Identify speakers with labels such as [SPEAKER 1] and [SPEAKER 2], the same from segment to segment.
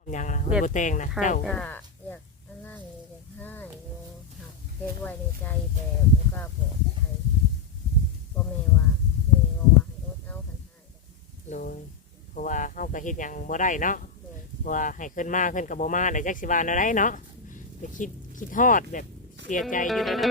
[SPEAKER 1] ยังนะมันบ่แต่งนะเจ้า
[SPEAKER 2] ก็อยากอันนั้นอยากให้อยู่หักเก็บไว้ในใจแต่บ่กล้าบอกใครบ่แม่ว่าให้อดเอาคันให้ก็ได้
[SPEAKER 1] โดยเพราะว่าเฮาก็เฮ็ดหยังบ่ได้เนาะ
[SPEAKER 2] โดย
[SPEAKER 1] เพราะว่าให้ขึ้นมาขึ้นกับบ่มาได้จักสิว่าแนวใดเนาะไปคิดฮอดแบบเสียใจอยู่แล้วนะ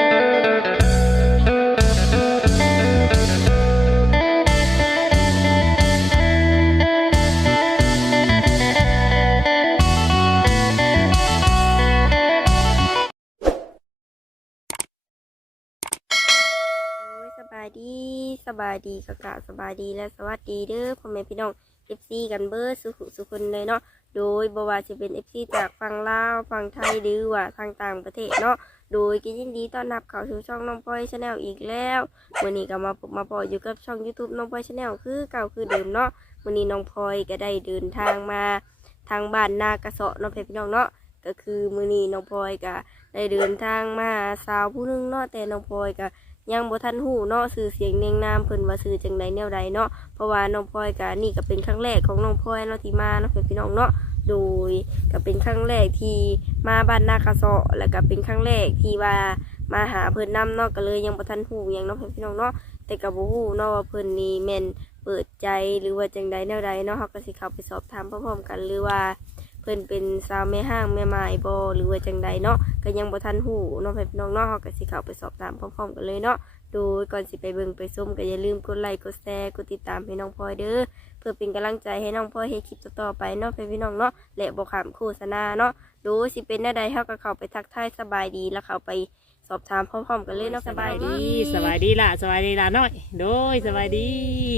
[SPEAKER 3] สบายดีกะกะสบายดีและสวัสดีเด้อพ่อแม่พี่น้อง FC กันเบิดสุคนเลยเนาะโดยบ่ว่าจะเป็น FC จากฝั่งลาวฝั่งไทยหรือว่าทางต่างประเทศเนาะโดยก็ยินดีต้อนรับเข้าสู่ช่องน้องพลอย Channel อีกแล้ววันนี้ก็มาพบอยู่กับช่อง YouTube น้องพลอย Channel คือเก่าคือเดิมเนาะวันนี้น้องพลอยก็ได้เดินทางมาทางบ้านนากระเสาะเนาะพี่น้องเนาะก็คือมื้อนี้น้องพลอยก็ได้เดินทางมาสาวผู้นึงเนาะแต่น้องพลอยก็ยังบ่ทันหูเนาะสื่อเสียงเนียงนามเพิ่นว่าสื่อจังใดแนวใดเนาะเพราะว่าน้องพลอยก็นี่ก็เป็นครั้งแรกของน้องพลอยเนาะที่มาเนาะพี่น้องเนาะโดยก็เป็นครั้งแรกที่มาบ้านนาคาเซาะแล้วก็เป็นครั้งแรกที่ว่ามาหาเพิ่นนำเนาะก็เลยยังบ่ทันหูหยังเนาะพี่น้องเนาะแต่ก็บ่ฮู้เนาะว่าเพิ่นนี่แม่นเปิดใจหรือว่าจังใดแนวใดเนาะเฮาก็สิเข้าไปสอบถามพร้อมๆกันหรือว่าเพิ่นเป็นสาวแม่ห้างแม่ไม้บ่หรือว่าจังใดเนาะก็ยังบ่ทันหูเนาะพี่น้องเนาะเฮาก็สิเข้าไปสอบถามพร้อมๆกันเลยเนาะโดยก่อนสิไปเบิ่งไปส้มก็อย่าลืมกดไลค์กดแชร์กดติดตามให้น้องพลอยเด้อเพื่อเป็นกำลังใจให้น้องพลอยเฮ็ดคลิปต่อๆไปเนาะพี่น้องเนาะและบ่ข้ามโฆษณาเนาะโดยสิเป็นแนวใดเฮาก็เข้าไปทักทายสบายดีแล้วเข้าไปสอบถามพร้อมๆกันเลยเนาะสบายดี
[SPEAKER 1] สบายดีล่ะสบายดีล่ะน้อยโดยสบายดี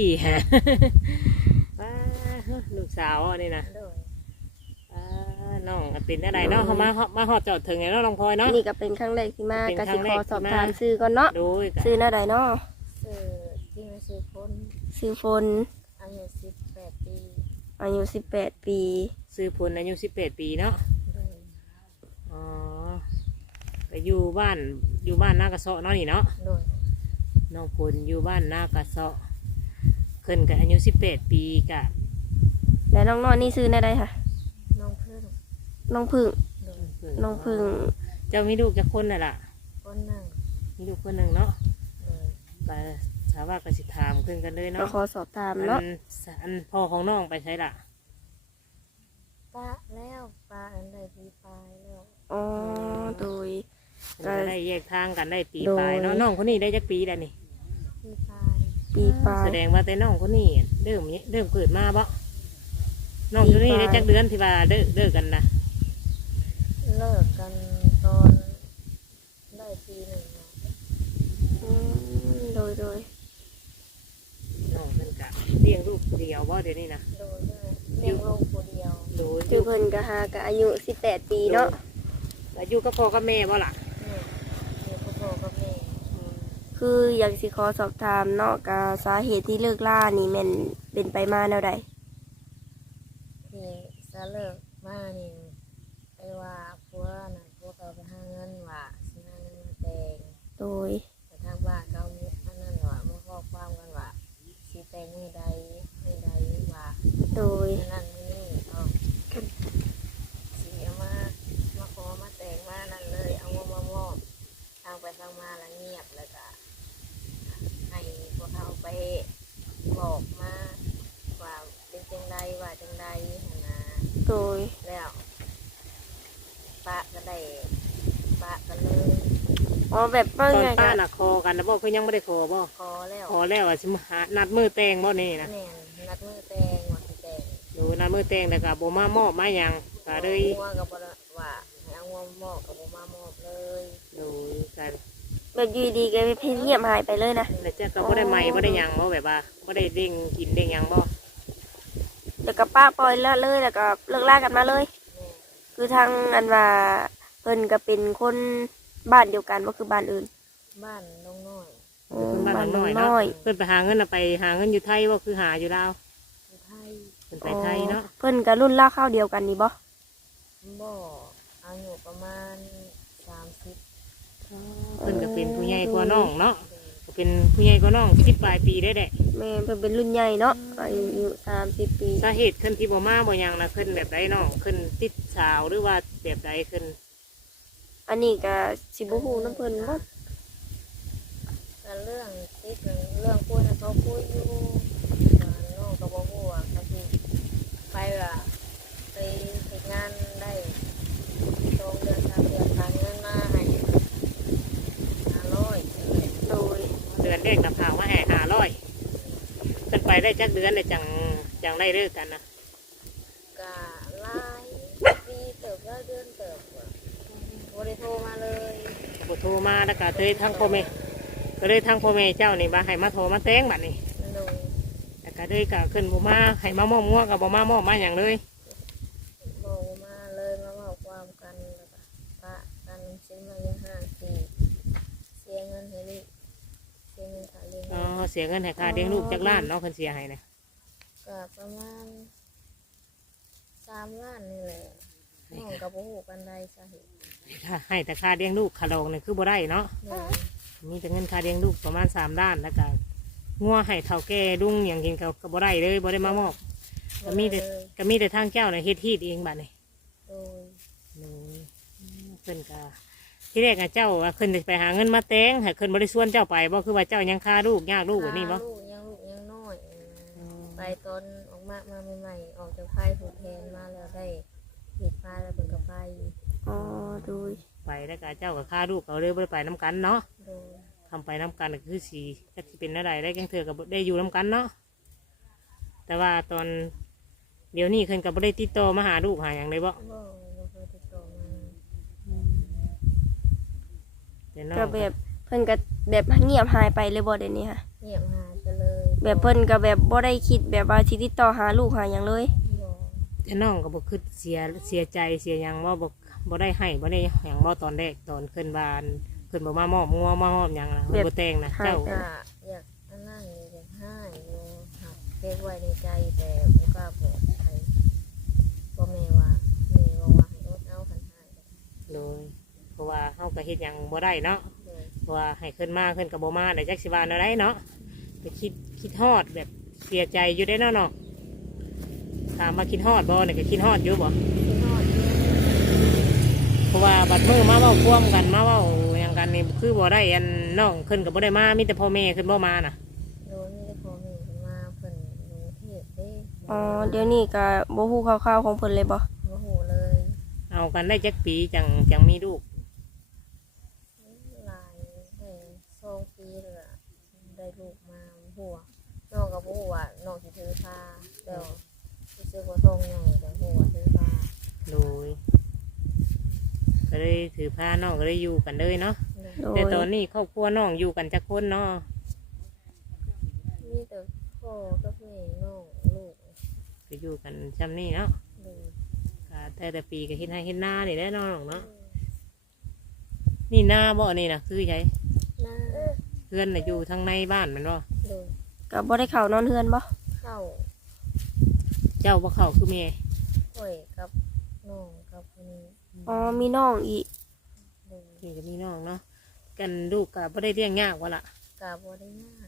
[SPEAKER 1] ว้าลูกสาวนี่นะ
[SPEAKER 2] โดย
[SPEAKER 1] น้องเป็นอะไรเนาะเขามาฮอดจอดถึงไงเนาะน้องพลอยเนาะ
[SPEAKER 3] นี่ก็เป็นครั้งแรกที่มา
[SPEAKER 1] เป็น
[SPEAKER 3] ก็
[SPEAKER 1] ครั้
[SPEAKER 3] สิ
[SPEAKER 1] ง
[SPEAKER 3] ข
[SPEAKER 1] แร
[SPEAKER 3] อก สอบ
[SPEAKER 1] ที่มา
[SPEAKER 3] ถามชื่อก่อนเนาะ
[SPEAKER 1] โดย
[SPEAKER 3] ชื่อแนวใดเนาะ
[SPEAKER 2] ชื่อที่มาชื่อคน
[SPEAKER 3] ชื่อฝน
[SPEAKER 2] อายุ18 ปี
[SPEAKER 3] อายุ18 ปี
[SPEAKER 1] ซื้อพลอายุ18 ปีเนาะ
[SPEAKER 2] โดย
[SPEAKER 1] อ๋อไปอยู่บ้านนากระเซาะเนาะนี่เนาะ
[SPEAKER 2] โดย
[SPEAKER 1] น้องพลอยู่บ้านนากระเซาะขึ้นกับอายุ18 ปีกะ
[SPEAKER 3] และน้องนอนนี่ชื่อแนวใดค่ะ
[SPEAKER 2] น้องเพิ่ง
[SPEAKER 3] น้องพึ่ง
[SPEAKER 2] โดย
[SPEAKER 3] น้องพึ่ง
[SPEAKER 1] เจ้ามีลูกจักคนน่ะล่ะ
[SPEAKER 2] คนหนึ่ง
[SPEAKER 1] มีลูกคนหนึ่งเนาะ
[SPEAKER 2] โดย
[SPEAKER 1] ก็ถามว่ากสิถามขึ้นกันเลย
[SPEAKER 3] ก็
[SPEAKER 1] เนาะ
[SPEAKER 3] ขอสอบถามเนาะ
[SPEAKER 1] อันพ่อของน้องไปใช้ล่ะ
[SPEAKER 2] ป้าแล้วป้าอันใดปีปลายแล้ว
[SPEAKER 3] อ๋อโดย
[SPEAKER 1] มันก็ได้แยกทางกันได้ปี
[SPEAKER 3] โดย
[SPEAKER 1] ปลายเนาะน้องคนนี้ได้จักปีแล้วนี่
[SPEAKER 2] ปีปลาย
[SPEAKER 3] ปีปลาย
[SPEAKER 1] แสดงว่าแต่น้องคนนี้เริ่มเกิดมาบ่น้องคนนี้ได้จักเดือนที่ว่าเลิกกันนะ
[SPEAKER 2] เลิกกันตอนได้ปีหนึ่งเนาะ
[SPEAKER 3] โดย
[SPEAKER 1] น้องเพิ่นกะเลี้ยงลูกเดียวบ่เดี๋ยวนี้นะ
[SPEAKER 2] โดยได้เลี้ยงลูกคนเดียว
[SPEAKER 1] โดย
[SPEAKER 3] ชื่อเพิ่นก็หาก็อายุ18 ปีเนาะ
[SPEAKER 1] แล้วอยู่กับพ่อกับแม่บ่ล่ะ
[SPEAKER 2] เนี่ยอยู่กับพ่อกับแม่
[SPEAKER 3] คืออยากสิขอสอบถามเนาะก็สาเหตุที่เลิกล่านี่แม่นเป็นไปมาแนวใด
[SPEAKER 2] ที่จะเลิกมานี่ไปว่าพัวน่ะพัวเขาไปหาเงินว่าสิหาเงินมาแต่ง
[SPEAKER 3] โดย
[SPEAKER 2] แต่ทางบ้านเขามีอันนั้นว่ามาข้อความกันว่าสิแต่งมือใดว่า
[SPEAKER 3] โดย
[SPEAKER 2] อันนั้นมือนี่เอาสิเอามาขอมาแต่งมานั่นเลยเอามามอบทางไปทางมาแล้วเงียบแล้วก็ให้พวกเขาไปบอกมาว่าเป็นจังใดว่าจังใดหั่นนะ
[SPEAKER 3] โดย
[SPEAKER 2] แล้วปะก็ได้ปะกันเลย
[SPEAKER 3] อ๋อแบบว่า
[SPEAKER 1] ตอน
[SPEAKER 3] ไง
[SPEAKER 1] ป้า
[SPEAKER 3] ก็
[SPEAKER 1] น่ะคอกันนะบ่เพิ่นยังบ่ได้คอบ่
[SPEAKER 2] ขอแล้ว
[SPEAKER 1] คอแล้วว่าสิมาหานัดมือแต่งบ่นี่นะ
[SPEAKER 2] แม่นนัดมือแต่งว่าสิแต่ง
[SPEAKER 1] ดูนัดมือแต่งแต่ก็บ่มามอบมาหยังก็เลย
[SPEAKER 2] งัวกับบ่ได้ว่าให้เอางัวมอบกับบ่มามอบเลย
[SPEAKER 1] ดูกัน
[SPEAKER 3] แบบอยู่ดีๆก็เพ่นเงียบหายไปเลยนะ
[SPEAKER 1] แล้วเจ้าก็บ่ได้ใหม่บ่ได้หยังบ่แบบว่าบ่ได้เด้งกินเด้งหยังบ่
[SPEAKER 3] เดี๋ยวกับป้าปล่อยแล้วเลยแล้วก็เลิกล่ากันมาเลย
[SPEAKER 2] แม่
[SPEAKER 3] คือทางอันว่าเพิ่นก็เป็นคนบ้านเดียวกันว่าคือบ้านอื่น
[SPEAKER 2] บ้านน้องน้อย
[SPEAKER 3] อ๋อ
[SPEAKER 1] เพิ่นบ้าน
[SPEAKER 3] บ้าน
[SPEAKER 1] น้อย
[SPEAKER 3] น้
[SPEAKER 1] เนาะ
[SPEAKER 3] อย
[SPEAKER 1] เพิ่นไปหาเงินน่ะไปหาเงินอยู่ไทยบ่คือหาอยู่ลาว
[SPEAKER 2] อยู่ไทย
[SPEAKER 1] เพิ่นไปไทยเนาะ
[SPEAKER 3] เพิ่นก็รุ่นล่าข้าวเดียวกันนี่บ่
[SPEAKER 2] บ่อายุประมาณ30
[SPEAKER 1] เพิ่นก็เป็นผู้ใหญ่กว่าน้องเนาะก็เป็นผู้ใหญ่ก็น้อง10ปลายปีได้แหละ
[SPEAKER 3] แม่เพิ่นเป็นรุ่นใหญ่เนาะอายุ30 ปี
[SPEAKER 1] สาเหตุขึ้นที่บ่มาบ่หยังนะขึ้นแบบใดน้องขึ้นติดสาวหรือว่าแบบใดขึ้น
[SPEAKER 3] อันนี้ก็สิบ่ฮู้นำเพิ่นบ่
[SPEAKER 2] แต่เรื่องติดเรื่องคุยนะเขาคุยอยู่น้องก็บอกว่าเขาที่ไปว่าไปเฮ็ดงานได้2 เดือน3 เดือนทางเงินมาให้500
[SPEAKER 3] โดย
[SPEAKER 1] เดือนแรกนะพาว่าให้500ขึ้นไปได้จักเดือนเลยจังได้เลิกกันนะ
[SPEAKER 2] ก็หลายปีเติบแล้วเดือนเติบบ่ได้โทรมาเลย
[SPEAKER 1] บ่โทรมาแล้วก็เลยทางพ่อแม่ก็เลยทางพ่อแม่เจ้านี่ว่าให้มาโทรมาแต่งบัดนี้
[SPEAKER 2] โดย
[SPEAKER 1] แล้วก็เลยก็ขึ้นบ่มาให้มามอบงัวก็บ่มามอบมาหยังเลย
[SPEAKER 2] บอกมาเลยมาบอกความกันแล้วก็ปะกันซื้อมาเลี้ยง5 ปีเสียเงินให้ลูกเสียเงินค่าเลี้ยง
[SPEAKER 1] อ๋อเสียเงินให้ค่าเลี้ยงลูกจักล้านเนาะเพิ่นเสียให้นะ
[SPEAKER 2] ก็ประมาณ3 ล้านนี่แหละน้องกับโอ้โหปันใดสาเหตุ
[SPEAKER 1] ให้แต่ค่าเลี้ยงลูกค่าดอกนี่คือบ่ได้เนาะ
[SPEAKER 2] โดย
[SPEAKER 1] มีแต่เงินค่าเลี้ยงลูกประมาณ3ล้านแล้วก็งัวให้เฒ่าแก่ลุงหยังกินก็บ่ได้เลยบ่ได้มามอบก็มีแต่ทางเจ้าน่ะเฮ็ดฮีดเองบัดนี้
[SPEAKER 2] โดย
[SPEAKER 1] โอ้ยเพิ่นก็ที่แรกอะเจ้าว่าขึ้นไปหาเงินมาแต่งให้ขึ้นบ่ได้ส่วนเจ้าไปบ่คือว่าเจ้ายังค่าลูกยากลูกแบบนี้บ่
[SPEAKER 2] ลูกยังน้อยไปตอนออกมาใหม่ๆออกจากค่ายผูกแทนมาแล้วได้ผิดพลาดแล้วเพิ่นก็ไป
[SPEAKER 3] อ๋อโดย
[SPEAKER 1] ไปแล้วก็เจ้ากับค่าลูกเขาเลยบ่ได้ไปน้กันเนาะ
[SPEAKER 2] โดย
[SPEAKER 1] ทำไปน้กันก็คือสีจักสิเป็นอะไรได้กังเถือกับได้อยู่น้กันเนาะแต่ว่าตอนเดี๋ยวนี้ขึ้นกับบ่ได้ติดต่อมาหาลูกหาอย่างเลยบ่
[SPEAKER 2] บ่เคยติดต่อมา
[SPEAKER 1] เดี๋ยวน้อง
[SPEAKER 3] ก็แบบเพิ่นก็แบบเงียบหายไปเลยบ่เดี๋ยวนี้ค่ะ
[SPEAKER 2] เงียบหายไปเลย
[SPEAKER 3] แบบเพิ่นก็แบบบ่ได้คิดแบบว่าสิติดต่อหาลูกหาหยังเลย
[SPEAKER 2] บ่
[SPEAKER 1] เดี๋ยวน้องก็บ่คือเสียใจเสียหยังว่าบ่ได้ให้บ่ได้หยังบ่ตอนแรกตอนขึ้นบ้านขึ้นบ่มามอบงัวมามอบหยังนะบ่แต่งนะเจ้า
[SPEAKER 2] ก็อยากอันนั้นอยากให้อยู่หักเก็บไว้ในใจแต่บ่กล้าบอกใครพ่อแม่ว่าให้อดเอาคันให้
[SPEAKER 1] เลยเพราะว่าเฮาก็เฮ็ดหยังบ่ได้เนาะ
[SPEAKER 2] โดย
[SPEAKER 1] เพราะว่าให้ขึ้นมาขึ้นกับบ่มาได้จักสิว่าแนวใดเนาะไปคิดฮอดแบบเสียใจอยู่ได้เนาะเนาะถามมาคิดฮอดบ่เนี่ยก็คิดฮอดอยู่บ่
[SPEAKER 2] ที่นอดเนี่ย
[SPEAKER 1] เพราะว่าบัดมือมาเว้าพ่วมกันมาเว้าหยังกันนี่คือบ่ได้อันน้องขึ้นกับบ่ได้มามีแต่พ่อแม่ขึ้นบ่มาน่ะ
[SPEAKER 2] โดยมีแต่พ่อแม่เพิ่นมาเพิ่นอยู่เทศเด้
[SPEAKER 3] อ๋อเดี๋ยวนี้ก็บ่ฮู้คร่าวๆของเพิ่นเลยบ่
[SPEAKER 2] บ่ฮู้เลย
[SPEAKER 1] เอากันได้จักปีจังมีลูก
[SPEAKER 2] หลายได้2 ปีแล้วล่ะได้ลูกมาหัวน้องก็บ่ฮู้ว่าน้องสิถือพาแล้วสิซื้อบ่ทรงใหญ่แต่ฮู้ว่าถือพา
[SPEAKER 1] โดยก็เลยถือผ้าน้องก็เลยอยู่กันเลยเนาะ
[SPEAKER 3] โด
[SPEAKER 1] แต่
[SPEAKER 3] ย
[SPEAKER 1] ตอนนี้ครอบครัวน้องอยู่กันจักคนเนาะ
[SPEAKER 2] มีแต่พ่อกับแม่น้องลูก
[SPEAKER 1] ก็อยู่กันซ้ำนี่เนาะ
[SPEAKER 2] เลย
[SPEAKER 1] ก็แต่ปีก็เฮ็ดให้เฮ็ดหน้านี่ได้เนาะน้องเนาะนี่หน้าบ่นี่น่ะคือไผ
[SPEAKER 2] หน้า
[SPEAKER 1] เพื่อนน่ะอยู่ทางในบ้านแมันบ่
[SPEAKER 2] เลย
[SPEAKER 3] ก็บ่ได้เข้านอนเฮือนบ่
[SPEAKER 2] เข้า
[SPEAKER 1] เจ้าบ่เข้าคือแม่
[SPEAKER 2] ข่อยกับน้องกับคนนี้
[SPEAKER 3] อ๋อมีน้องอีก
[SPEAKER 2] เลย
[SPEAKER 1] นี่ก็มีน้องเนาะกันลูกก็บ่ได้เลี้ยงยากว่าล่ะ
[SPEAKER 2] กาบ่ได้ยาก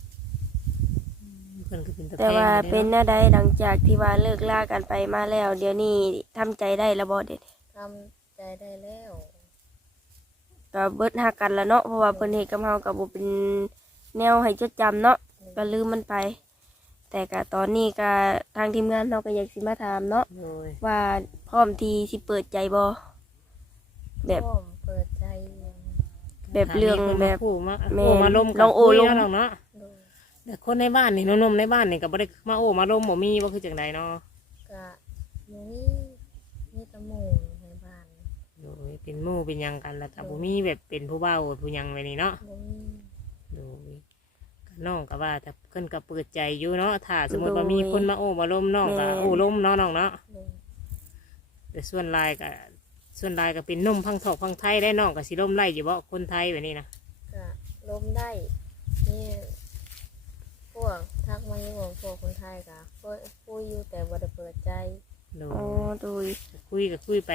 [SPEAKER 1] เพิ่นก็เป็นตะ
[SPEAKER 3] แต่
[SPEAKER 1] แพง
[SPEAKER 3] ว่า
[SPEAKER 1] อยู่
[SPEAKER 3] เป็น
[SPEAKER 1] เนาะ
[SPEAKER 3] หน้าใดหลังจากที่ว่าเลิกลากันไปมาแล้ว เดี๋ยวนี้ทำใจได้แล้วบ่เด็ด
[SPEAKER 2] ทำใจได้แล้ว
[SPEAKER 3] ก็เบิดฮักกันแล้วเนาะเพราะว่าเพิ่นเฮ็ดกับเฮาก็บ่เป็นแนวให้จดจำเนาะก็ลืมมันไป แต่ก็ตอนนี้ก็ทางทีมงานเราก็อยากสิมาถามเนาะ
[SPEAKER 1] โดย
[SPEAKER 3] ว่าพร้อมที่สิเปิดใจบ่แบบ
[SPEAKER 2] พร้อมเปิดใจยัง
[SPEAKER 3] แบบเรื่องแบบ
[SPEAKER 1] คู่มา
[SPEAKER 3] แม่
[SPEAKER 1] โอ้มาลม
[SPEAKER 3] ลองโอ้
[SPEAKER 1] คุย
[SPEAKER 3] ลม
[SPEAKER 1] เนาะน้องเนาะ
[SPEAKER 2] เลย
[SPEAKER 1] แต่คนในบ้านนี่หนุ่มๆในบ้านนี่ก็บ่ได้มาโอ้มาลมบ่มีบ่คือจังไดเนาะ
[SPEAKER 2] กะหมูมีแตะหมูในบ้าน
[SPEAKER 1] โดยเป็นหมู่เป็นหยังกันแล้วก็บ่มีแบบเป็นผู้เฒ่าผู้หยังไว้นี่เนาะ
[SPEAKER 2] บ่มี
[SPEAKER 1] โดยก็น้องก็ว่าแต่เพิ่นก็เปิดใจอยู่เนาะถ้าสมมติว่ามีคนมาโอ้มาล้มน้องก็โอ้ล้มเนาะน้องเนาะ
[SPEAKER 2] เลย
[SPEAKER 1] แต่ส่วนหลายก็เป็นนุ่มพังถอกพังไทยได้น้องก็สิล้มไล่อยู่บ่คนไทยแบบนี้นะ
[SPEAKER 2] กะลมได้นี่พวกทักมาอยู่ของพวกคนไทยกะคุยอยู่แต่บ่ได้เปิดใจ
[SPEAKER 1] โด
[SPEAKER 3] อ๋อย โดย
[SPEAKER 1] ก็คุยไปแบบ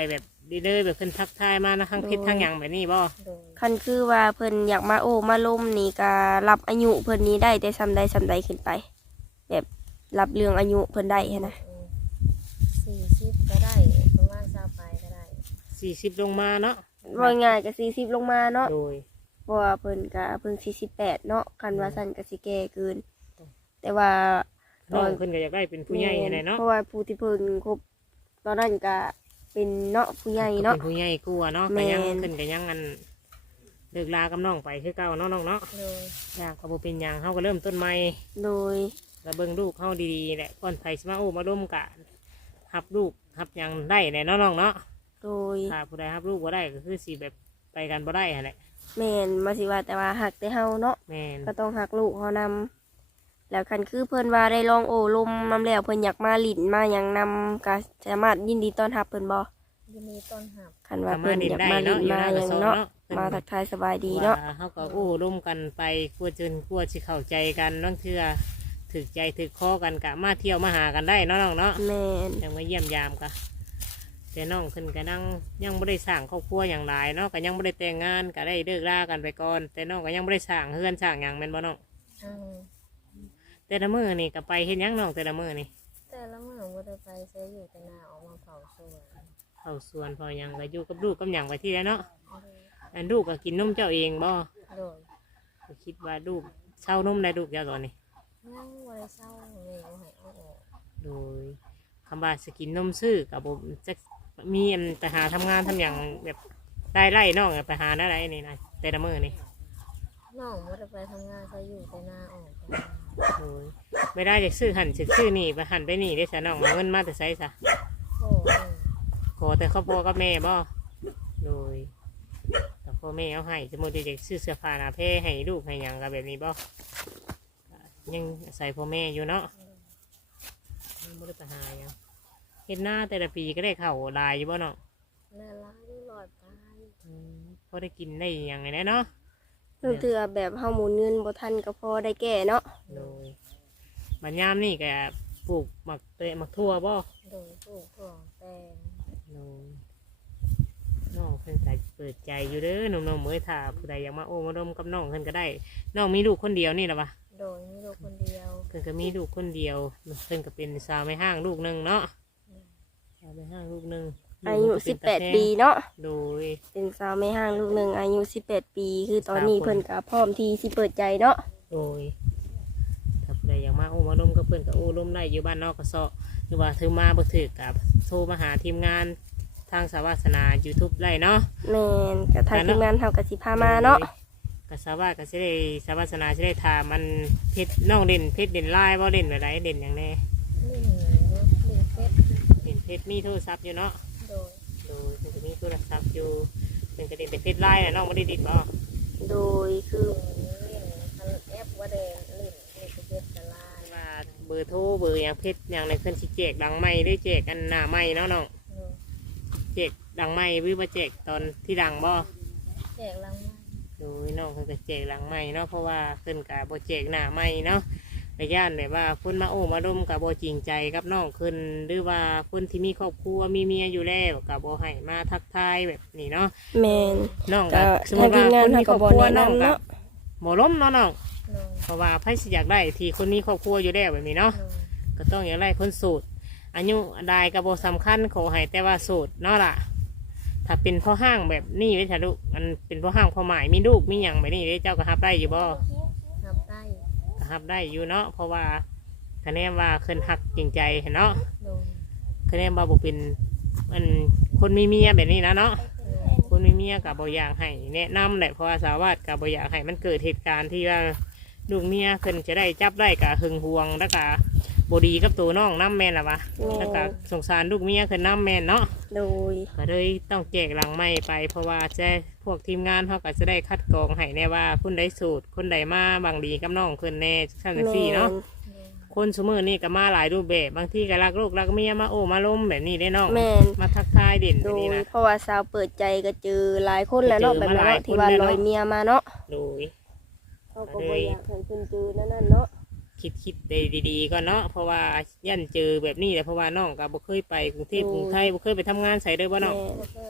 [SPEAKER 1] ดีเลยแบบเพิ่นทักทายมานะทั้งเพชรทั้งหยังแบบนี้บ่
[SPEAKER 2] โดย
[SPEAKER 3] คันคือว่าเพิ่นอยากมาโอ้มาล้มนี่ก็รับอายุเพิ่นนี้ได้แต่ซำใดขึ้นไป แบบรับเรื่องอายุเพิ่นได้หั้นนะ
[SPEAKER 2] 40ก็ได้ประมาณ20ปลายก็ได้
[SPEAKER 1] 40ลงมาเนาะ
[SPEAKER 3] ว่าง่ายก็40ลงมาเนาะ
[SPEAKER 1] โดย
[SPEAKER 3] เพราะว่าเพิ่นก็เพิ่ง48เนาะคันว่าซั่นก็สิแก่เกิน แต่ว่า
[SPEAKER 1] น้องเพิ่นก็อยากได้เป็นผู้ใหญ่แน่เนาะ
[SPEAKER 3] เพราะว่าผู้ที่เพิ่นคบตอนนั้นก็เป็นเนาะผู้ใหญ่เนาะ
[SPEAKER 1] เป็นผู้ใหญ่กลัวเนาะ
[SPEAKER 3] แม่
[SPEAKER 1] ก็
[SPEAKER 3] น
[SPEAKER 1] ยังเพิ่นก็ยังอันเลิกลากับน้องไปคือเก่าเนาะน้องเนาะ
[SPEAKER 2] โดย
[SPEAKER 1] อยากก็บ่เป็นหยังเฮาก็เริ่มต้นใหม่
[SPEAKER 3] โดย
[SPEAKER 1] แล้วเบิ่งลูกเฮาดีๆแหละก่อนไผสิมาโอ้มาร่วมกันรับลูกรับหยังได้แหละเนาะน้องเนาะ
[SPEAKER 3] โดย
[SPEAKER 1] ถ้าผู้ใดรับลูกบ่ได้ก็คือสิแบบไปกันบ่ได้หั่นแหละ
[SPEAKER 3] แม่นมาสิว่าแต่ว่าหักแต่เฮาเนาะ
[SPEAKER 1] แม่น
[SPEAKER 3] ก็ต้องหักลูกเฮานำแล้วคันคือเพิ่นว่าได้ลองโอ้ลมนำแล้วเพิ่นอยากมาหลินมาหยังนำก็สามารถยินดีต้อนรับเพิ่นบ่
[SPEAKER 2] ยินดีต้อนรับ
[SPEAKER 3] คันว่าเพิ่นอยากมาหลินมาหยังเนาะมาทักทายสบายดีเนาะ
[SPEAKER 1] ว่าเฮาก็โอ้ร่วมกันไปกลัวจนกลัวสิเข้าใจกันน้องเทื่อถึกใจถึกคอกันกะมาเที่ยวมาหากันได้เนาะน้องเนาะ
[SPEAKER 3] แม่น
[SPEAKER 1] ยังมาเยี่ยมยามกะแต่น้องขึ้นก็นั่งยังไม่ได้สร้างครอบครัวอย่างไรเนาะก็ยังไม่ได้แต่งงานก็ได้เลิกรากันไปก่อน แต่น้องก็ยังไม่ได้สร้างเฮือนสร้างอย่างแม่นบ่น้อง
[SPEAKER 2] อืม
[SPEAKER 1] แต่ละมื้อนี่ก็ไปเฮ็ดหยังน้องแต่ละมื้อนี่
[SPEAKER 2] แต่ละมื้อบ่ได้ไปใช้อยู่แต่หน้าออกมาเผาสวน
[SPEAKER 1] เข้าสวนพอหยังก็อยู่กับลูกกับหยังไปที่แล้วเนาะ
[SPEAKER 2] โดย
[SPEAKER 1] อันลูกก็กินนมเจ้าเองบ่
[SPEAKER 2] โดย
[SPEAKER 1] ก็คิดว่าลูกเช่านมได้ลูกเจ้าตอนนี้
[SPEAKER 2] ยังบ่ได้เศร้าแม่เอาให้เอาออก
[SPEAKER 1] โดยคำว่าสกินนมซื้อกับผมจะมีอันไปหาทำงานทำอย่างแบบได้ไล่น้องอะไปหาได้ไรนี่นะแต่ละมื้อนี่
[SPEAKER 2] น้องบ่ได้ไปทำงานใช้อยู่แต่หน้าออกแต่หน้า
[SPEAKER 1] โอ้ยไม่ได้จะซื้อหันจะซื้อนี่ไปหันไปนี่ได้สะน้องเอาเงินมาแต่ใส่ซะ
[SPEAKER 2] โอ้ย
[SPEAKER 1] ขอแต่ครอบครัวกับแม่บ่โดยแต่พ่อแม่เอาให้สมมติจะซื้อเสื้อผ้าหน้าแพร่ให้ลูกให้หยังกับแบบนี้บ่ยังอาศัยพ่อแม่อยู่เนาะยังไม่ได้ไปหาหยังเฮ็ดหน้าแต่ละปีก็ได้เข่าวหลายอยู่บ่เนาะ
[SPEAKER 2] แม่ร้ายด้วยหลอดตาย
[SPEAKER 1] พอได้กินได้หยังไงเนาะ
[SPEAKER 3] เรื่องเถื่อแบบเฮาหมุนเงินบ่ทันก็พอได้แก่เนาะ
[SPEAKER 1] โดยบัดยามนี่ก็ปลูกหมักเตะหมักทั่วบ่
[SPEAKER 2] โดยปลูกถั่วแตง
[SPEAKER 1] โดยน้องเพิ่นก็เปิดใจอยู่เด้อน้องๆเมื่อถ้าผู้ใดอยากมาโอ้มาดมกับน้องเพิ่นก็ได้น้องมีลูกคนเดียวนี่หรอวะ
[SPEAKER 2] โดยมีลูกคนเดียว
[SPEAKER 1] เพิ่นก็มีลูกคนเดียวเพิ่นก็เป็นสาวไม่ห้างลูกหนึงเนาะสาวไม่ห้างลูกหนึง
[SPEAKER 3] อายุ
[SPEAKER 1] ลูกเพิ่นก็เป็นตาแพง
[SPEAKER 3] 18ปีเนาะ
[SPEAKER 1] โดย
[SPEAKER 3] เป็นสาวไม่ห่างลูกหนึ่งอายุ18 ปี คือตอนนี้เพิ่นก็พร้อมที่สิเปิดใจเนาะ
[SPEAKER 1] โดยถ้าผู้ใดอยากมาโอ้มาดมกับเพิ่นก็โอ้ร่มได้อยู่บ้านนอกก็เซาะหรือว่าถือมาบ่ถือกับโทรมาหาทีมงานทางสาวาสนา YouTube ได้เนาะ
[SPEAKER 3] แม่นกับทางทีมงานเฮาก็สิพามาเนาะ
[SPEAKER 1] ก็สาวาก็สิได้สาวาสนาสิได้ถามมันเพชรน้องเด่นเพชรเด่นลายบ่เด่นแบบไรเด่นอย่างแน่
[SPEAKER 2] ลิ่นเฟส
[SPEAKER 1] เด่นเพชรมีโทรศัพท์อยู่เนาะ
[SPEAKER 2] โดย
[SPEAKER 1] โดยเพิ่นก็มีโทรศัพท์อยู่เป็นก็เด่นแต่เพชรลายน่ะน้องบ่ได้ดิดบ่
[SPEAKER 3] โดยคือ
[SPEAKER 2] ลิ่นแอปว่าเดนลิ่นเฟสกะลา
[SPEAKER 1] ว่าเบอร์โทรเบอร์อย่างเพชรอย่างในเพิ่นสิแจกดังใหม่ได้แจกอันหน้าใหม่เนาะน้อง
[SPEAKER 2] โดย
[SPEAKER 1] แจกดังใหม่วิว่าแจกตอนที่ดังบ่
[SPEAKER 2] แจกลังมา
[SPEAKER 1] โดยน้องเพิ่นก็แจกหลังใหม่เนาะเพราะว่าเพิ่นก็บ่แจกหน้าใหม่เนาะระยะแบบว่าคนมาโอ้มาดมก็บ่จริงใจกับน้องขึ้นหรือว่าคนที่มีครอบครัวมีเมียอยู่แล้วก็บ่ให้มาทักทายแบบนี้เนาะ
[SPEAKER 3] แม่น
[SPEAKER 1] น้อง
[SPEAKER 3] ก็
[SPEAKER 1] ก็สมม
[SPEAKER 3] ทาง
[SPEAKER 1] ติ
[SPEAKER 3] ที
[SPEAKER 1] ว่าม
[SPEAKER 3] งาน
[SPEAKER 1] คน
[SPEAKER 3] เฮา
[SPEAKER 1] มีคร
[SPEAKER 3] ก็
[SPEAKER 1] อบ
[SPEAKER 3] บ่
[SPEAKER 1] ครัว
[SPEAKER 3] แนะ
[SPEAKER 1] น้อง
[SPEAKER 3] นำ
[SPEAKER 1] ก็
[SPEAKER 3] เนาะ
[SPEAKER 1] บ่ล้มเนาะน้อง
[SPEAKER 2] โดย
[SPEAKER 1] เพราะว่าไผสิอยากได้ที่คนมีครอบครัวอยู่แล้วแบบนี้เนาะ
[SPEAKER 2] โดย
[SPEAKER 1] ก็ต้องอยากได้คนโสดอายุได้ก็บ่สำคัญขอให้แต่ว่าโสดเนาะล่ะถ้าเป็นพ่อห้างแบบนี้เด้อจ้ะลูกมันเป็นพ่อห้างพ่อหมายมีลูกมีหยังแบบนี้เด้เจ้าก็รับได้อยู่บ่
[SPEAKER 2] นับได้
[SPEAKER 1] ก็รับได้อยู่เนาะเพราะว่าคะแนนว่าเคินหักจริงใจเนาะ
[SPEAKER 2] โดย
[SPEAKER 1] คะแนนว่าบ่เป็นมันคนมีเมียแบบนี้นะเนาะ คนมีเมียกับบ่อยากให้แนะนำแหละเพราะว่าสาวาสกับบ่อยากให้มันเกิดเหตุการณ์ที่ว่าลูกเมียเพิ่นจะได้จับได้กับหึงหวงแล้วก็บ่ดีกับตัวน้องน้ำแม่นล่ะวะแล้วก็สงสารลูกเมียเพิ่นน้ำแม่นเนาะ
[SPEAKER 3] โดย
[SPEAKER 1] ก็เลยต้องแจกหลังไม้ไป เพราะว่าจะพวกทีมงานเขาก็จะได้คัดกรองให้แน่ว่าคนใดสูตรคนใดมาบางดีกับน้องเพิ่นแน่ชั้นสี่เนาะ
[SPEAKER 2] โดย
[SPEAKER 1] คนสมือนี่ก็มาหลายรูปแบบบางที่ก็รักลูกรักเมียมาโอ้มาล้มแบบนี้ได้น้อง
[SPEAKER 3] แม่น
[SPEAKER 1] มาทักทายเด่นแบ
[SPEAKER 3] โด
[SPEAKER 1] บนี้
[SPEAKER 3] ย
[SPEAKER 1] นะ
[SPEAKER 3] เพราะว่าสาวเปิดใจก็เจอหลายคนแล้วเนาะ
[SPEAKER 1] เจอ
[SPEAKER 3] แบบ
[SPEAKER 1] มา
[SPEAKER 3] นั้น
[SPEAKER 1] หลาย
[SPEAKER 3] เนาะที่ว่า
[SPEAKER 1] คนแล้ว
[SPEAKER 3] ลอยเมียมาเนาะ
[SPEAKER 1] โดย
[SPEAKER 3] เขาก็บ่อยากให้เพิ่นเจอนั่นเนาะ
[SPEAKER 1] คิดได้ดีๆก็เนาะเพราะว่ายันเจอแบบนี้แหละเพราะว่าน้องก็บ่เคยไปกรุงเทพกรุงไทยบ่เคยไปทำงานใส่เลยบ่น้อง
[SPEAKER 3] แม่
[SPEAKER 2] บ่เคย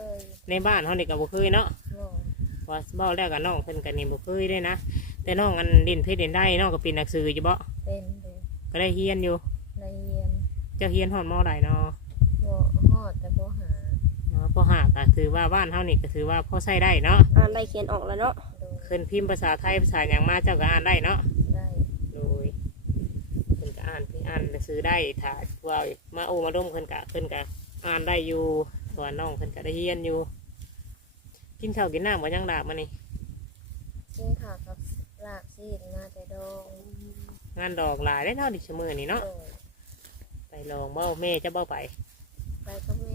[SPEAKER 1] ในบ้านเฮานี่ก็บ่เคยเนาะ
[SPEAKER 2] บ่
[SPEAKER 1] ว่าเว้าแล้วกับน้องเพิ่นก็นี่บ่เคยด้วยนะแต่น้องอันเล่นเพชรเล่นได้น้องก็เป็นนักสืออยู่บ่
[SPEAKER 2] เป็นเด้อ
[SPEAKER 1] ก็ได้เฮียนอยู่
[SPEAKER 2] ในเรียน
[SPEAKER 1] เจ้าเฮียนฮอดมอใดเนาะ
[SPEAKER 2] บ่ฮอดแต่บ่หา
[SPEAKER 1] พอหาก็ถือว่าบ้านเฮานี่ก็ถือว่าพอใช้ได้เนาะ
[SPEAKER 3] อ่านได้เขียนออกแล้วเนาะ
[SPEAKER 2] โดย
[SPEAKER 1] ขึ้นพิมพ์ภาษาไทยภาษาหยังมาเจ้าก็อ่านได้เนาะ
[SPEAKER 2] ได้
[SPEAKER 1] โดยเพิ่นก็อ่านหนังสือได้ถ้าว่ามาโอ้มาดมเพิ่นก็อ่านได้อยู่ตัวน้องเพิ่นก็ได้เฮียนอยู่กินข้าวกินน้ำบ่ยังดาบมานี่
[SPEAKER 2] กินข้าวกับลากซีนมาแต่ดอง
[SPEAKER 1] งานดอกหลายได้เนาะดิชั่วมื้อนี่เนาะ
[SPEAKER 2] โดย
[SPEAKER 1] ไปลองเบ้าแม่จะเบ้าไป
[SPEAKER 2] ไปกับแม่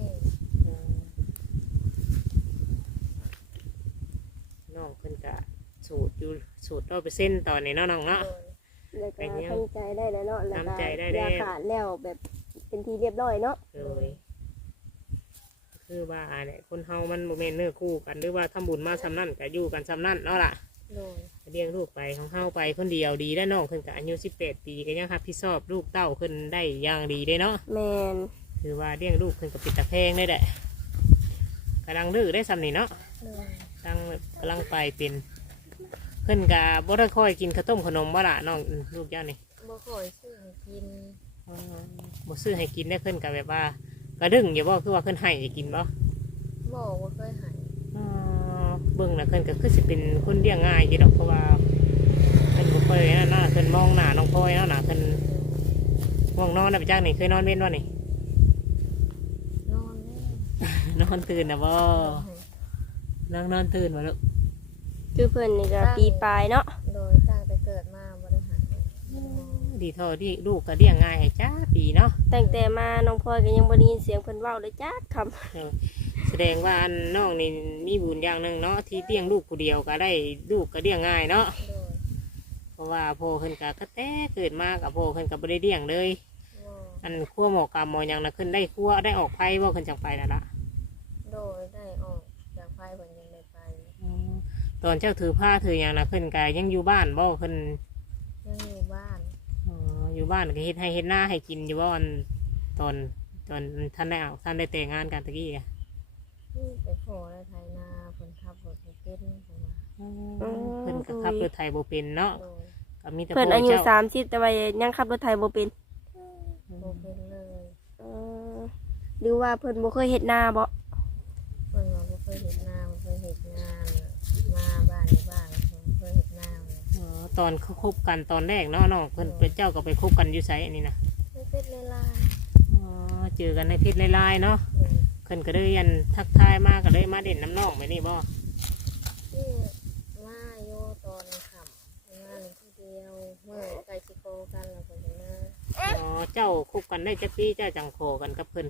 [SPEAKER 1] น้องเพิ่นก็สูตรอยู่สูตร100%ตอนนี้เนาะน้องเนาะ
[SPEAKER 2] โดย
[SPEAKER 3] แล้วก็
[SPEAKER 1] เป็นยัง
[SPEAKER 3] ทำใจได้แล้วเนาะแล้วก็
[SPEAKER 1] ทำใจได้แล้ว
[SPEAKER 3] ยาขาดแล้วแบบเป็นทีเรียบร้อยเนาะ
[SPEAKER 1] เลยคือว่าเนี่ยคนเฮามันโมเมนเนื้อคู่กันหรือว่าทำบุญมาซ้ำนั่นก็อยู่กันซ้ำนั่นเนาะล่ะ
[SPEAKER 2] โดย
[SPEAKER 1] เลี้ยงลูกไปของเฮาไปคนเดียวดีได้น้องขึ้นกับอายุ18 ปีก็ยังรับผิดชอบลูกเต้าขึ้นได้อย่างดีได้เนาะ
[SPEAKER 3] แมน
[SPEAKER 1] คือว่าเลี้ยงลูกขึ้นกับปิดตะแพงได้แหละกำลังดื้อได้ซ้ำนี่เนาะ
[SPEAKER 2] โดย
[SPEAKER 1] กำลังไปเป็นขึ้นกับบ่ได้ค่อยกินข้าวต้มขนมบ่ล่ะน้องลูกเจ้านี่
[SPEAKER 2] บ่ค่อยซื้อให้กิน
[SPEAKER 1] บ่ซื้อให้กินได้ขึ้นกับแบบว่าก็ดึงอยู่บ่คือว่าขึ้นให้ให้กินบ่
[SPEAKER 2] บ่เคยให้
[SPEAKER 1] เบิ่งนะเพิ่นก็คือสิเป็นคนเลี้ยงง่ายอยู่ดอกเพราะว่าเพิ่นบ่เคยนั่นน่ะเพิ่นมองหน้าน้องพลอยเนาะน่ะเพิ่นง่วงนอนน่ะไปจักนี่เคยนอนเว้นบ่นี่
[SPEAKER 2] นอนแน่
[SPEAKER 1] นอนตื่นน่ะบ่นอนตื่นบ่ลูก
[SPEAKER 3] คือเพื่อนนี่ก็ปีปลายเนาะ
[SPEAKER 2] โดยตั้งแต่เกิดมาบ่ได้หาย
[SPEAKER 1] ดีเท่าที่ลูกก็เลี้ยงง่ายให้จ้าปีเนาะ
[SPEAKER 3] ตั้งแต่มาน้องพลอยก็ยังบ่ได้ยินเสียงเพิ่นเว้าเลยจ้าคำ
[SPEAKER 1] แสดงว่าอันน้องนี่มีบุญอย่างหนึงเนาะที่เลี้ยงลูกผู้เดียวก็ได้ลูกก็เลี้ยงง่ายเนาะ
[SPEAKER 2] โดย
[SPEAKER 1] เพราะว่าพ่อเพิ่นก็แต่เกิดมากับพ่อเพิ่นก็บ่ได้เลี้ยงเลย
[SPEAKER 2] บ่
[SPEAKER 1] อันคั่วหมอกกามหมอหยังน่ะขึ้นได้คั่วได้ออกไผบ่ขึ้นจังไปนั่นล่ะ
[SPEAKER 2] โดยได้ออกจากไฟเพิ่นยังได้ไป
[SPEAKER 1] ตอนเจ้าถือผ้าถืออย่างนะขึ้นกายยังอยู่บ้านบ่ขึ้น
[SPEAKER 2] ยังอยู่บ้าน
[SPEAKER 1] อยู่บ้านก็เฮ็ดให้เฮ็ดหน้าให้กินอยู่บ่อันตอนท่านได้เอาท่านได้แต่งงานกันตะกี้อะ
[SPEAKER 2] ไปขอได้ไทยนาเพิ่นขับรถบ่เป็นเพิ่นว่า
[SPEAKER 1] เพิ่นก็ขับรถไถบ่เป็นเนาะ
[SPEAKER 2] โดย
[SPEAKER 1] ก็มีแต่
[SPEAKER 3] เพิ่น
[SPEAKER 1] พ่อ
[SPEAKER 3] อายุ
[SPEAKER 1] เจ้า
[SPEAKER 3] 30แต่ว่ายังขับรถไถบ่เป็น
[SPEAKER 2] บ่เป็นเลย
[SPEAKER 3] เออหรือว่าเพิ่นบ่เคยเฮ็ดนาบ่
[SPEAKER 2] เพิ่นว่าบ่เคยเฮ็ดนาบ่เคยเฮ็ดงานมาบ้านอยู่บ้านเพิ่นเคยเฮ็ดนาเลย
[SPEAKER 1] ตอนเขาคบกันตอนแรกเนาะน้องเพิ่นเป็นเจ้าก็ไปคบกันอยู่ไสอันนี้นะ
[SPEAKER 2] ไม่เป็นเลยล่ะ
[SPEAKER 1] เจอกันในเพจลายๆเนาะ
[SPEAKER 2] โดย
[SPEAKER 1] เพิ่นก็เลยยันทักทายมาก็เลยมาเด่นน้ำน้องไปนี่บ่
[SPEAKER 2] ที่มาโยตอนค่ำมาหนึ่งทีเดียวเมื่อไก่สิโกกันแล้วเพิ่นก็มา
[SPEAKER 1] เจ้าคบกันได้จักปีเจ้าจังโคกันกับเพิ่น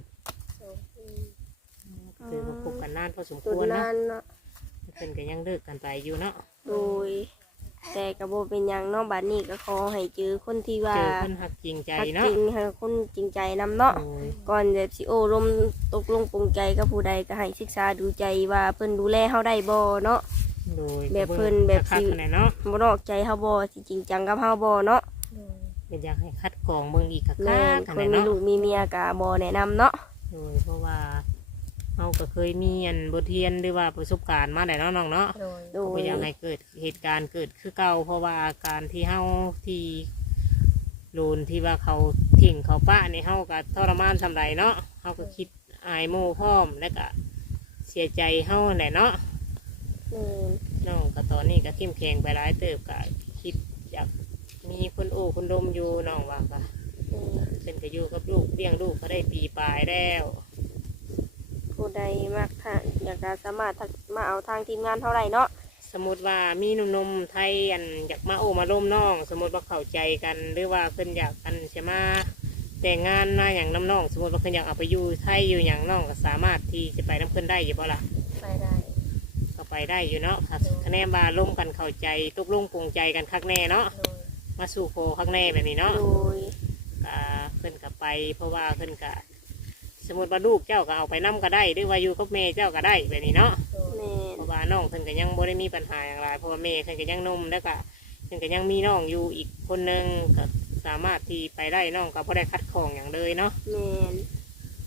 [SPEAKER 2] 2 ปี
[SPEAKER 1] คือว่าคบกันนานพอสม
[SPEAKER 3] ตุ
[SPEAKER 1] ควร
[SPEAKER 3] น
[SPEAKER 1] เนาะ
[SPEAKER 3] นานเนาะ
[SPEAKER 1] เพิ่นก็ยังเลิกกันไปอยู่เนาะ
[SPEAKER 3] โดย แต่ก็บ่เป็นหยังเนาะบัดนี้ก็ขอให้เจอคนที่ว่า
[SPEAKER 1] เจอคนหักจริงใจ
[SPEAKER 3] ฮัก
[SPEAKER 1] เนาะ
[SPEAKER 3] จริงให้คนจริงใจนำเนาะ
[SPEAKER 1] โอ้ย
[SPEAKER 3] ก่อนแบบสิโอ้ลมตกลงปลงใจกับผู้ใดก็ให้ศึกษาดูใจว่าเพิ่นดูแลเฮาได้บ่เนาะ
[SPEAKER 1] โดย
[SPEAKER 3] แบบเพิ่นแบบสิ
[SPEAKER 1] คัดคะแนนเนาะ
[SPEAKER 3] บ่นอกใจเฮาบ่สิจริงจังกับเฮาบ่เนาะ
[SPEAKER 2] โดย
[SPEAKER 1] เป็นอยากให้คัดกรองเบิ่งอีกคัก
[SPEAKER 3] แม่น
[SPEAKER 1] คะ
[SPEAKER 3] ค
[SPEAKER 1] แน
[SPEAKER 3] น
[SPEAKER 1] น
[SPEAKER 3] มี
[SPEAKER 1] เนาะ
[SPEAKER 3] ลูกมีเมียก็บ่แนะนำเนาะ
[SPEAKER 1] โดยเพราะว่าเฮาก็เคยมีอันบทเรียนหรือว่าประสบการณ์มาได้เนาะน้องเนาะ
[SPEAKER 2] โดย
[SPEAKER 3] โด
[SPEAKER 1] บ่
[SPEAKER 3] ย
[SPEAKER 1] อยากให้เกิดเหตุการณ์เกิดคือเก่าเพราะว่าการที่เฮาที่โลนที่ว่าเขาทิ้งเขาป้านี่เฮาก็ทรมานสำใดเนาะเฮาก็คิดอายโมพร้อมแล้วก็เสียใจเฮาแหละเนาะ
[SPEAKER 3] แม่น
[SPEAKER 1] น้องก็ตอนนี้ก็เข้มแข็งไปหลายเติบก็คิดอยากมีคนโอ้คนดมอยู่น้องว่าก็เป็นก็อยู่กับลูกเลี้ยงลูกก็ได้ปีปลายแล้ว
[SPEAKER 3] ผู้ใดมักทางอยากจะสามารถทักมาเอาทางทีมงานเท่าไหร่เนาะ
[SPEAKER 1] สมมติว่ามีหนุ่มๆไทยอันอยากมาโอ้มาร่มน้อง สมมติว่าเข้าใจกันหรือว่าเพิ่นอยากกันใช่มาแต่งงานมาอย่างน้ำน้อง สมมติว่าเพิ่นอยากเอาไปอยู่ไทยอยู่อย่างน้องก็สามารถที่จะไปน้ำเพิ่นได้อยู่บ่ล่ะ
[SPEAKER 2] ไปได้
[SPEAKER 1] ก็ไปได้อยู่เนาะถ้าคะแนนว่าร่มกันเข้าใจตกลงปลงใจกันคักแน่เนาะ
[SPEAKER 2] โดย
[SPEAKER 1] มาสู่โคคักแน่แบบนี้เนาะ
[SPEAKER 3] โดย
[SPEAKER 1] ก็เพิ่นก็ไปเพราะว่าเพิ่นก็สมมติว่าลูกเจ้าก็เอาไปนํก็ได้หรือว่าอยู่กับแม่เจ้าก็ได้แบบนี้เนาะ
[SPEAKER 2] โดย
[SPEAKER 3] แม่น
[SPEAKER 1] เพราะว่าน้องเพิ่นก็ยังบ่ได้มีปัญหาอย่างไรเพราะว่าแม่เพิ่นก็ยังหนมแล้วก็เพิ่นก็ยังมีน้องอยู่อีกคนหนึงก็สามารถที่ไปได้น้องก็บ่ได้คัดของอย่างเลยเนาะ
[SPEAKER 3] แม่น
[SPEAKER 1] เพ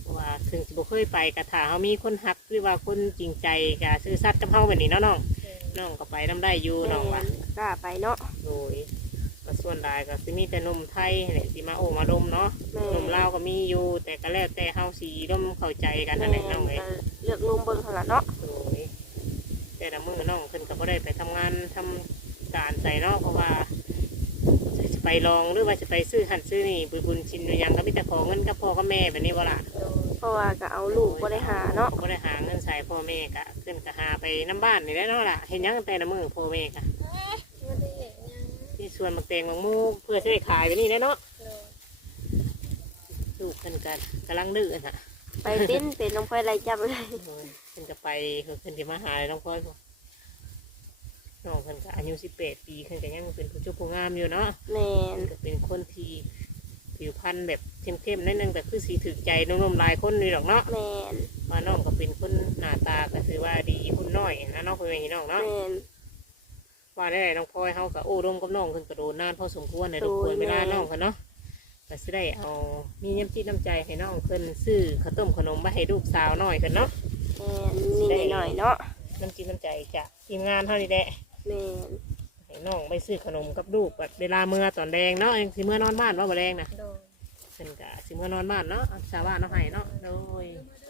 [SPEAKER 1] ว่าถึงสิบ่เคยไปกะถ้าเฮามีคนฮักหรือว่าคนจริงใจกะซื่อสัตย์กับเฮาแบบนี้เนาะน้องน้องก็ไปนำได้อยู่น้องว่าก
[SPEAKER 3] ล้าไปเนาะ
[SPEAKER 1] โดยก็ส่วนหลายก็สิมีแต่หนมไทยแหละสิมาโอ้มาดมเนาะ
[SPEAKER 3] แม่
[SPEAKER 1] หนมลาวก็มีอยู่แต่ก็แล้วแต่เฮาสิร่วมเข้าใจกันนั่นแหละน้องเอ้ย
[SPEAKER 3] เลือกลุมเบิ่งหั่นล่ะเนาะ
[SPEAKER 1] โดยแต่ละมื้อน้องเพิ่นก็บ่ได้ไปทำงานทำการใส่เนาะเพราะว่าจะไปลองหรือว่าจะไปซื้อหันซื้อนี่บุญชินหรือยังก็มีแต่ขอเงินกับพ่อกับแม่แบบนี้บ่ล่ะ
[SPEAKER 3] เพราะว่าก็เอาลูกบ่ได้หาเนาะ
[SPEAKER 1] บ่ได้หาเงินใส่พ่อแม่ก็ขึ้นก็หาไปน้ำบ้านนี่แหละเนาะล่ะเห็นหยังแต่ละมื้อพ่อแม่ก็
[SPEAKER 2] ไม่ได้เห็นยัง
[SPEAKER 1] ที่สวนมักแตงมักมูเพื่อจะได้ขายไปนี่แหละเนาะ
[SPEAKER 2] โดย
[SPEAKER 1] ลูกเพิ่นก็กำลังดื้อน่ะ
[SPEAKER 3] ไปเป็นน้องพลอยไล่จับเลย
[SPEAKER 1] โอ้ยเพิ่นก็ไปเพิ่นสิมาหาน้องพลอยพวกน้องเพิ่นก็อายุ18 ปีเพิ่นก็ยังเป็นผู้เจ้าผู้งามอยู่เนาะ
[SPEAKER 3] แม่น
[SPEAKER 1] ก็เป็นคนที่ผิวพรรณแบบเข้มๆนิดนึงแต่คือสีถึกใจนุ่มๆหลายคนนี่หรอกเนาะ
[SPEAKER 3] แม่น
[SPEAKER 1] ว่าน้องก็เป็นคนหน้าตาก็ถือว่าดีคนน้อยนะน้องเพื่อนพี่น้องเนาะ
[SPEAKER 3] แม่น
[SPEAKER 1] ว่าได้น้องพลอยเฮากับโอ้ร่มกับน้องเพิ่นกระโดดนานพอสมควรใน
[SPEAKER 3] โด
[SPEAKER 1] ทุ
[SPEAKER 3] ย
[SPEAKER 1] กคนเวลา
[SPEAKER 3] แม่
[SPEAKER 1] น้องเพิ่นเนาะก็สิได้เอามีน้ำจิตน้ำใจให้น้องเพิ่นซื้อข้าวต้มขนมมาให้ลูกสาวน้อยกันเนาะ
[SPEAKER 3] แม่นนี่หน่อยๆเนาะ
[SPEAKER 1] น้ำจิตน้ำใจจากทีมงานเท่านี้แหละ
[SPEAKER 3] แม่น
[SPEAKER 1] ให้น้องไปซื้อขนมกับลูกแบบเวลาเมื่อตอนแดงเนาะยังสิเมื่อนอนบ้านว่าบ่แรงนะ
[SPEAKER 2] โดย
[SPEAKER 1] เพิ่นก็สิเมื่อนอนบ้านเนาะชาวบ้านเนาะให้เนาะโดย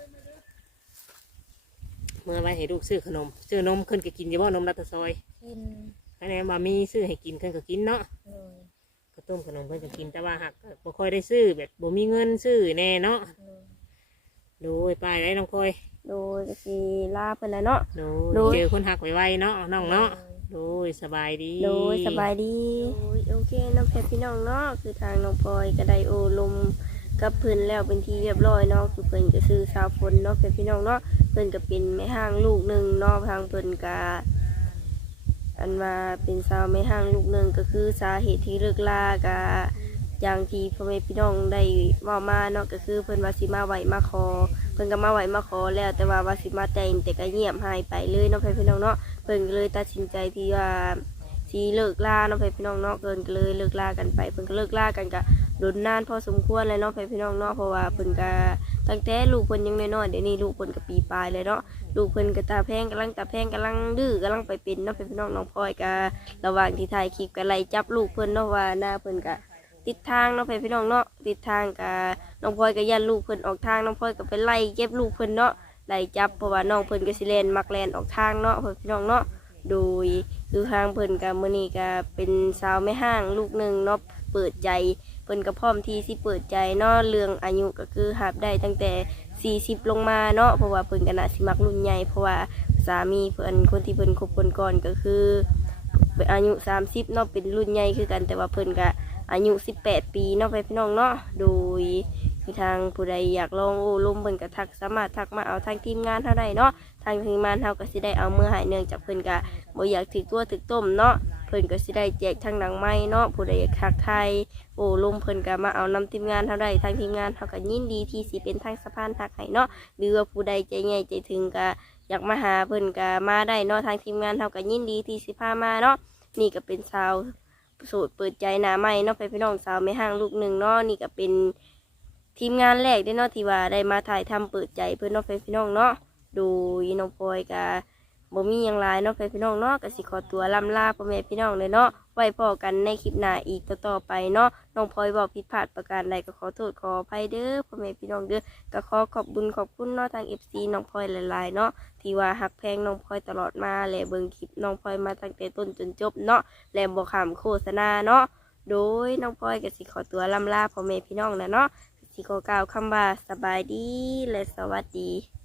[SPEAKER 1] เมื่อไรให้ลูกซื้อขนมซื้อนมเพิ่นก็กินอยู่บ่นมรัตซอย
[SPEAKER 2] กิน
[SPEAKER 1] อันนี้มามีซื้อให้กินเพิ่นก็กินเนาะ
[SPEAKER 2] โดย
[SPEAKER 1] ข้าวต้มขนมเพิ่นก็กินแต่ว่าหักก็บ่ค่อยได้ซื้อแบบบ่มีเงินซื้อแน่เนาะ
[SPEAKER 2] โดย
[SPEAKER 1] โดยไปได้น้องคอย
[SPEAKER 3] โดยก็สิลาเพิ่นแล้วเนาะ
[SPEAKER 1] โด
[SPEAKER 3] โด
[SPEAKER 1] ย
[SPEAKER 3] ย
[SPEAKER 1] เจอคนหักไวๆเนาะน้องเนาะโดยสบายดี
[SPEAKER 3] โดยสบายดีโอ้ยโอเคน้องเพชรพี่น้องเนาะคือทางน้องพลอยก็ได้โอลมกับเพิ่นแล้วเป็นที่เรียบร้อยเนาะคือเพิ่นก็ซื้อสาวฝนเนาะเพชรพี่น้องเนาะเพิ่นก็เป็นแม่ห้างลูกหนึ่งเนาะทางเพิ่นก็อันว่าเป็นสาวแม่ห้างลูกหนึ่งก็คือสาเหตุที่เลิกลาก็อย่างที่พ่อแม่พี่น้องได้เว้ามาเนาะก็คือเพิ่นว่าสิมาไหวมาขอเพิ่นก็มาไหวมาขอแล้วแต่ว่าสิมาแต่งแต่ก็เงียบหายไปเลยเนาะพี่น้องเนาะเพิ่นก็เลยตัดสินใจที่ว่าสิเลิกลาเนาะพี่น้องเนาะเพิ่นก็เลยเลิกลากันไปเพิ่นก็เลิกลากันก็โดนนานพอสมควรเลยเนาะพี่น้องเนาะเพราะว่าเพิ่นก็ตั้งแต่ลูกเพิ่นยังน้อยๆเดี๋ยวนี้ลูกเพิ่นก็ปีปลายเลยเนาะลูกเพิ่นก็ตาแพงกำลังดื้อกำลังไปเป็นเนาะพี่น้องน้องพลอยก็ระหว่างที่ถ่ายคลิปก็ไล่จับลูกเพิ่นเนาะว่าหน้าเพิ่นก็ติดทางเนาะพี่น้องเนาะติดทางก็น้องพลอยก็ยันลูกเพิ่นออกทางน้องพลอยก็ไปไล่เก็บลูกเพิ่นเนาะไล่จับเพราะว่าน้องเพิ่นก็สิแล่นมักแล่นออกทางเนาะพี่น้องเนาะโดยคือทางเพิ่นก็มื้อนี้ก็เป็นสาวแม่ห้างลูกหนึ่งเนาะเปิดใจเพิ่นก็พร้อมที่สิเปิดใจเนาะเรื่องอายุก็คือหับได้ตั้งแต่40ลงมาเนาะเพราะว่าเพิ่นก็น่าสิมักรุ่นใหญ่เพราะว่าสามีเพิ่นคนที่เพิ่นคบคนก่อนก็คืออายุ30เนาะเป็นรุ่นใหญ่คือกันแต่ว่าเพิ่นก็อายุ18ปีเนาะพี่น้องเนาะโดยคือทางผู้ใดอยากลองโอ้ลมเพิ่นก็สามารถทักมาเอาทางทีมงานเฮาได้เนาะทางทีมงานเฮาก็สิได้เอามือหายเนื่องจากเพิ่นก็บ่อยากถึกตัวถึกต้มเนาะเพิ่นก็สิได้แจกทางหนังไม้เนาะผู้ใดอยากทักทายโอ้ลมเพิ่นก็มาเอานำทีมงานเฮาได้ทางทีมงานเฮาก็ยินดีที่สิเป็นทางสะพานทักให้เนาะหรือว่าผู้ใดใจใหญ่ใจถึงก็อยากมาหาเพิ่นก็มาได้เนาะทางทีมงานเฮาก็ยินดีที่สิพามาเนาะนี่ก็เป็นสาวโสดเปิดใจหน้าใหม่เนาะพี่น้องสาวแม่ห้างลูกหนึ่งเนาะนี่ก็เป็นทีมงานแรกได้เนาะที่ว่าได้มาถ่ายทำเปิดใจเพื่อนน้องพี่น้องเนาะโดยน้องพลอยก็บ่มีหยังหลายเนาะพี่น้องเนาะก็สิขอตัวล่ำลาพ่อแม่พี่น้องเลยเนาะไว้พอกันในคลิปหน้าอีกต่อๆไปเนาะน้องพลอยบอกผิดพลาดประการใดก็ขอโทษขออภัยเด้อพ่อแม่พี่น้องเด้อก็ขอขอบคุณเนาะทาง FC น้องพลอยหลายๆเนาะที่ว่าหักแพงน้องพลอยตลอดมาและเบิ่งคลิปน้องพลอยมาตั้งแต่ต้นจนจบเนาะและบ่ข้ามโฆษณาเนาะโดยน้องพลอยก็สิขอตัวล่ำลาพ่อแม่พี่น้องนะเนาะสิขอกล่าวคำว่าสบายดีและสวัสดี